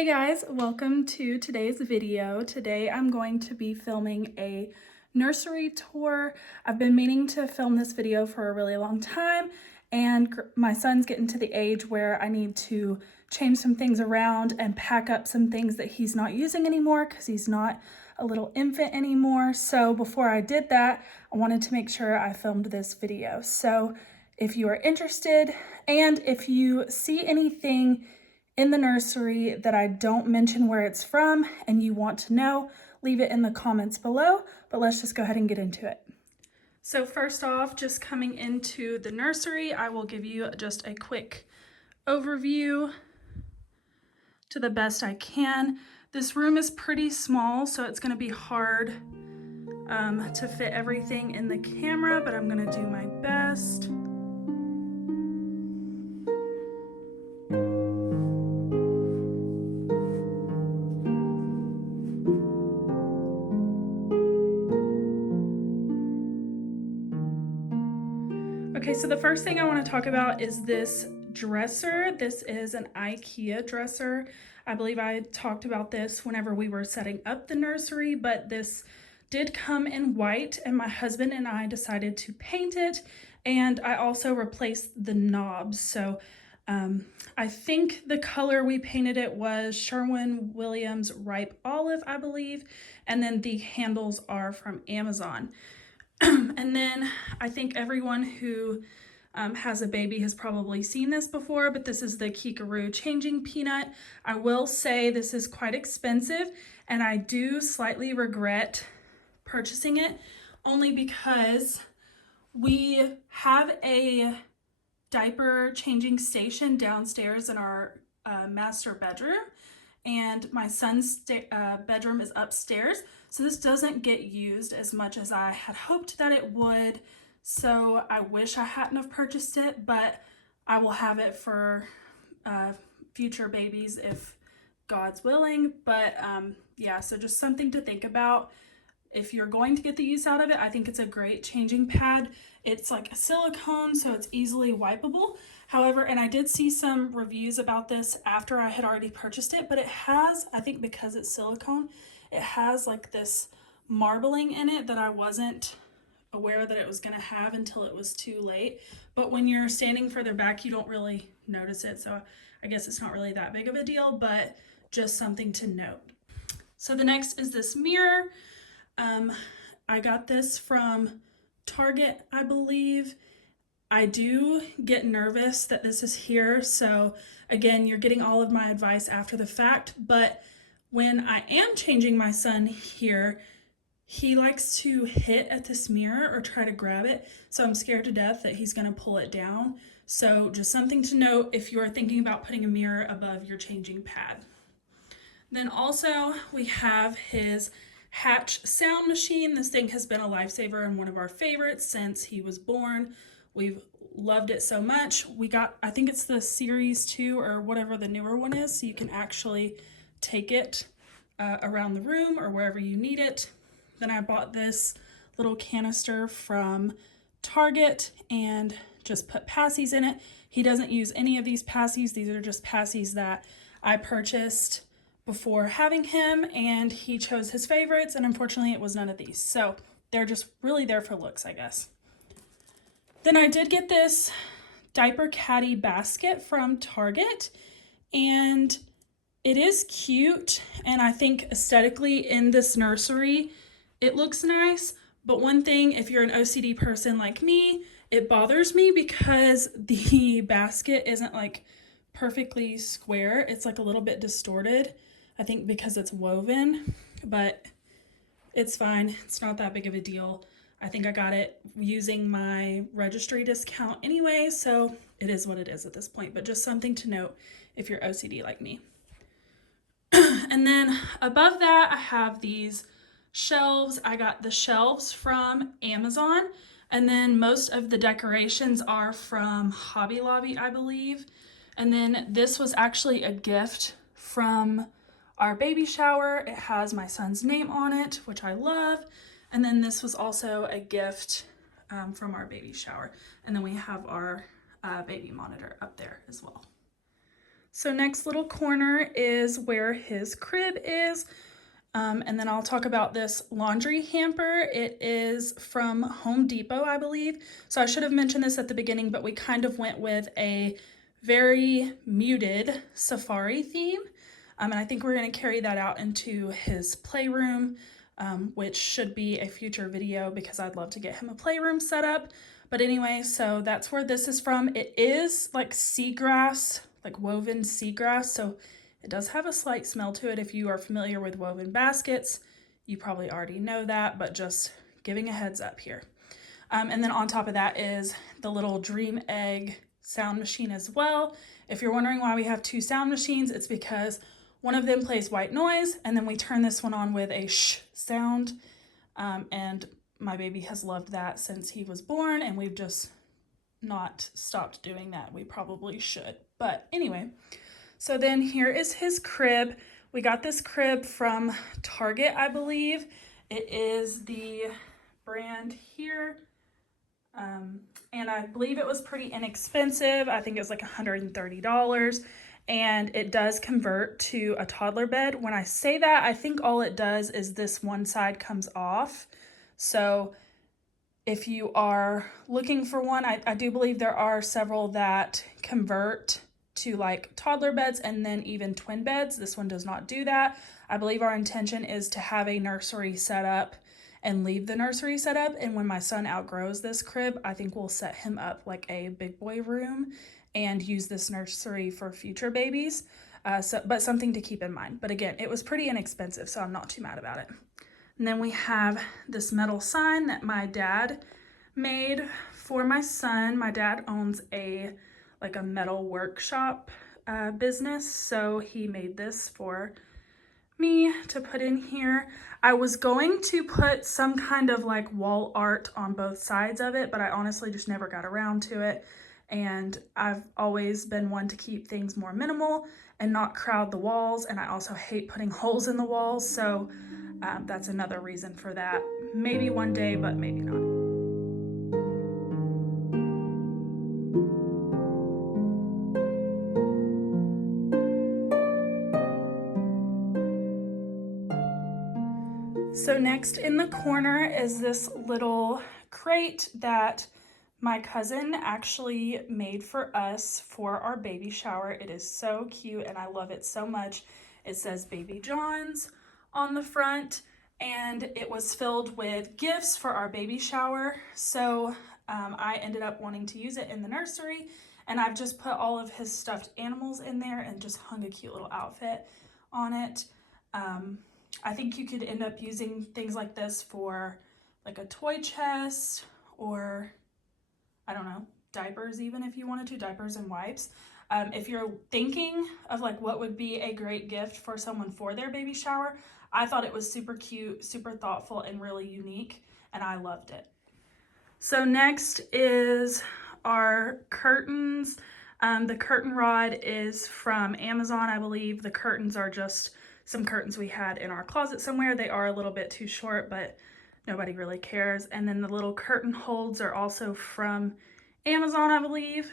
Hey guys, welcome to today's video. Today I'm going to be filming a nursery tour. I've been meaning to film this video for a really long time, and my son's getting to the age where I need to change some things around and pack up some things that he's not using anymore because he's not a little infant anymore. So before I did that, I wanted to make sure I filmed this video. So if you are interested and if you see anything in the nursery that I don't mention where it's from and you want to know, leave it in the comments below, but let's just go ahead and get into it. So first off, just coming into the nursery, I will give you just a quick overview to the best I can. This room is pretty small, so it's going to be hard to fit everything in the camera, but I'm going to do my best. Okay, so the first thing I want to talk about is this dresser. This is an Ikea dresser. I believe I talked about this whenever we were setting up the nursery, but this did come in white and my husband and I decided to paint it, and I also replaced the knobs. So I think the color we painted it was Sherwin-Williams Ripe Olive, I believe, and then the handles are from Amazon. And then I think everyone who has a baby has probably seen this before, but this is the Kikaroo Changing Peanut. I will say this is quite expensive, and I do slightly regret purchasing it only because we have a diaper changing station downstairs in our master bedroom, and my son's bedroom is upstairs, so this doesn't get used as much as I had hoped that it would. So I wish I hadn't have purchased it, but I will have it for future babies if God's willing. But yeah, so just something to think about. If you're going to get the use out of it, I think it's a great changing pad. It's like a silicone, so it's easily wipeable. However, and I did see some reviews about this after I had already purchased it, but it has, I think because it's silicone, it has like this marbling in it that I wasn't aware that it was going to have until it was too late. But when you're standing further back, you don't really notice it. So I guess it's not really that big of a deal, but just something to note. So the next is this mirror. I got this from Target, I believe. I do get nervous that this is here. So again, you're getting all of my advice after the fact, but when I am changing my son here, he likes to hit at this mirror or try to grab it. So I'm scared to death that he's gonna pull it down. So just something to note if you're thinking about putting a mirror above your changing pad. Then also we have his Hatch sound machine. This thing has been a lifesaver and one of our favorites since he was born. We've loved it so much. We got, I think it's the Series 2 or whatever the newer one is, so you can actually take it around the room or wherever you need it. Then I bought this little canister from Target and just put passies in it. He doesn't use any of these passies. These are just passies that I purchased before having him, and he chose his favorites, and unfortunately it was none of these. So they're just really there for looks, I guess. Then I did get this diaper caddy basket from Target, and it is cute, and I think aesthetically in this nursery it looks nice. But one thing, if you're an OCD person like me, it bothers me because the basket isn't like perfectly square. It's like a little bit distorted, I think because it's woven, but it's fine. It's not that big of a deal. I think I got it using my registry discount anyway, so it is what it is at this point, but just something to note if you're OCD like me. And then above that, I have these shelves. I got the shelves from Amazon, and then most of the decorations are from Hobby Lobby, I believe. And then this was actually a gift from our baby shower. It has my son's name on it, which I love. And then this was also a gift from our baby shower. And then we have our baby monitor up there as well. So next little corner is where his crib is. And then I'll talk about this laundry hamper. It is from Home Depot, I believe. So I should have mentioned this at the beginning, but we kind of went with a very muted safari theme. And I think we're going to carry that out into his playroom, which should be a future video because I'd love to get him a playroom set up. But anyway, so that's where this is from. It is like seagrass, like woven seagrass. So it does have a slight smell to it. If you are familiar with woven baskets, you probably already know that, but just giving a heads up here. And then on top of that is the little Dream Egg sound machine as well. If you're wondering why we have two sound machines, it's because one of them plays white noise, and then we turn this one on with a shh sound. And my baby has loved that since he was born, and we've just not stopped doing that. We probably should. But anyway, so then here is his crib. We got this crib from Target, I believe. It is the brand here. And I believe it was pretty inexpensive. I think it was like $130. And it does convert to a toddler bed. When I say that, I think all it does is this one side comes off. So if you are looking for one, I do believe there are several that convert to like toddler beds and then even twin beds. This one does not do that. I believe our intention is to have a nursery set up and leave the nursery set up. And when my son outgrows this crib, I think we'll set him up like a big boy room and use this nursery for future babies. But something to keep in mind. But again, it was pretty inexpensive, so I'm not too mad about it. And then we have this metal sign that my dad made for my son. My dad owns a metal workshop business, so he made this for me to put in here. I was going to put some kind of like wall art on both sides of it, but I honestly just never got around to it. And I've always been one to keep things more minimal and not crowd the walls. And I also hate putting holes in the walls. So that's another reason for that. Maybe one day, but maybe not. So next in the corner is this little crate that my cousin actually made for us for our baby shower. It is so cute and I love it so much. It says Baby John's on the front, and it was filled with gifts for our baby shower. So I ended up wanting to use it in the nursery, and I've just put all of his stuffed animals in there and just hung a cute little outfit on it. I think you could end up using things like this for like a toy chest, or I don't know, diapers even if you wanted to, diapers and wipes. If you're thinking of like what would be a great gift for someone for their baby shower, I thought it was super cute, super thoughtful, and really unique, and I loved it. So next is our curtains. The curtain rod is from Amazon, I believe. The curtains are just some curtains we had in our closet somewhere. They are a little bit too short, but nobody really cares. And then the little curtain holds are also from Amazon, I believe.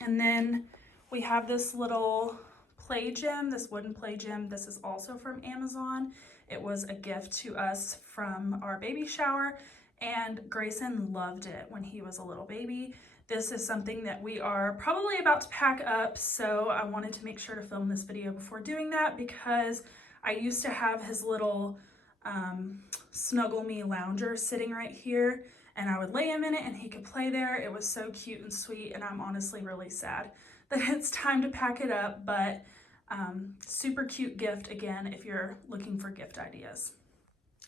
And then we have this little play gym, this wooden play gym. This is also from Amazon. It was a gift to us from our baby shower, and Grayson loved it when he was a little baby. This is something that we are probably about to pack up, so I wanted to make sure to film this video before doing that because I used to have his little Snuggle Me lounger sitting right here, and I would lay him in it and he could play there. It was so cute and sweet, and I'm honestly really sad that it's time to pack it up, but super cute gift again if you're looking for gift ideas.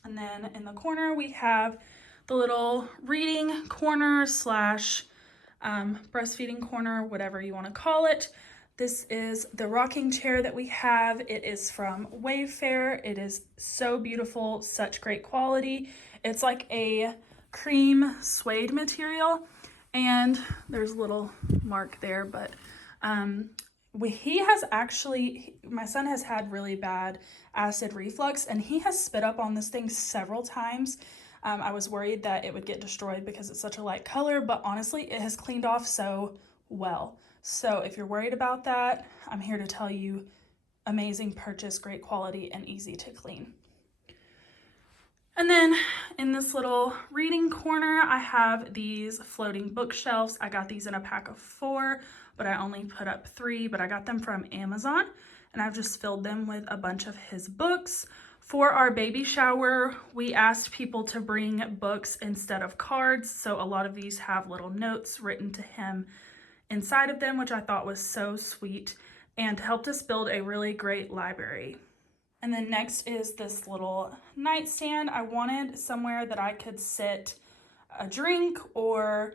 And then in the corner we have the little reading corner slash breastfeeding corner, whatever you want to call it. This is the rocking chair that we have. It is from Wayfair. It is so beautiful, such great quality. It's like a cream suede material, and there's a little mark there, but my son has had really bad acid reflux, and he has spit up on this thing several times. I was worried that it would get destroyed because it's such a light color, but honestly, it has cleaned off so well. So if you're worried about that, I'm here to tell you, amazing purchase, great quality, and easy to clean. And then in this little reading corner, I have these floating bookshelves. I got these in a pack of 4, but I only put up 3, but I got them from Amazon, and I've just filled them with a bunch of his books. For our baby shower, we asked people to bring books instead of cards, so a lot of these have little notes written to him inside of them, which I thought was so sweet and helped us build a really great library. And then next is this little nightstand. I wanted somewhere that I could sit a drink or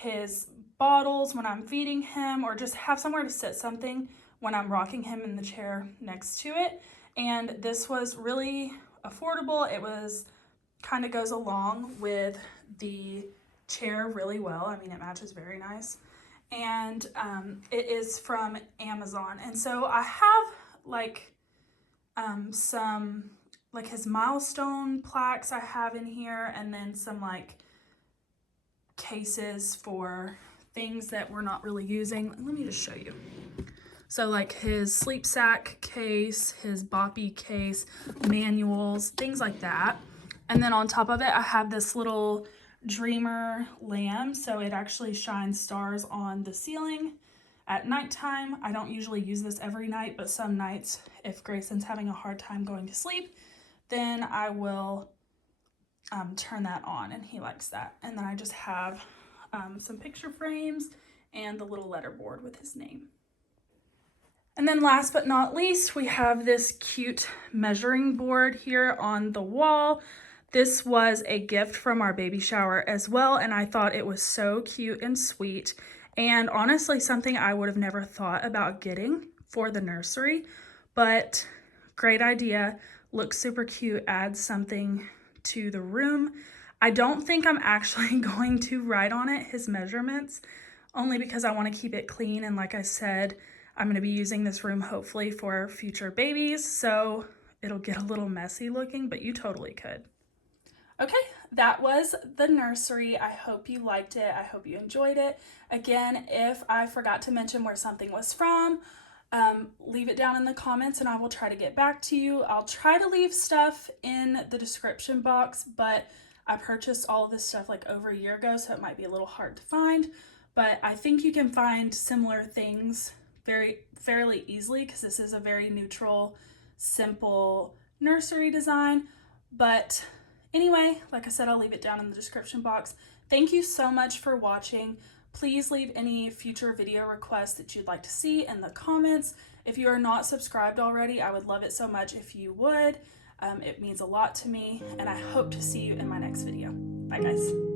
his bottles when I'm feeding him, or just have somewhere to sit something when I'm rocking him in the chair next to it. And this was really affordable. It was kind of goes along with the chair really well. I mean, it matches very nice. And it is from Amazon. And so I have like some like his milestone plaques I have in here, and then some like cases for things that we're not really using. Let me just show you. So like his sleep sack case, his boppy case, manuals, things like that. And then on top of it, I have this little dreamer lamp, so it actually shines stars on the ceiling at nighttime. I don't usually use this every night, but some nights, if Grayson's having a hard time going to sleep, then I will turn that on, and he likes that. And then I just have some picture frames and the little letterboard with his name. And then last but not least, we have this cute measuring board here on the wall. This was a gift from our baby shower as well, and I thought it was so cute and sweet, and honestly something I would have never thought about getting for the nursery, but great idea. Looks super cute, adds something to the room. I don't think I'm actually going to write on it his measurements, only because I want to keep it clean, and like I said, I'm going to be using this room hopefully for future babies, so it'll get a little messy looking, but you totally could. Okay, that was the nursery. I hope you liked it. I hope you enjoyed it. Again, if I forgot to mention where something was from, leave it down in the comments and I will try to get back to you. I'll try to leave stuff in the description box, but I purchased all of this stuff like over a year ago, so it might be a little hard to find, but I think you can find similar things fairly easily, because this is a very neutral, simple nursery design. But anyway, like I said, I'll leave it down in the description box. Thank you so much for watching. Please leave any future video requests that you'd like to see in the comments. If you are not subscribed already, I would love it so much if you would. It means a lot to me, and I hope to see you in my next video. Bye guys.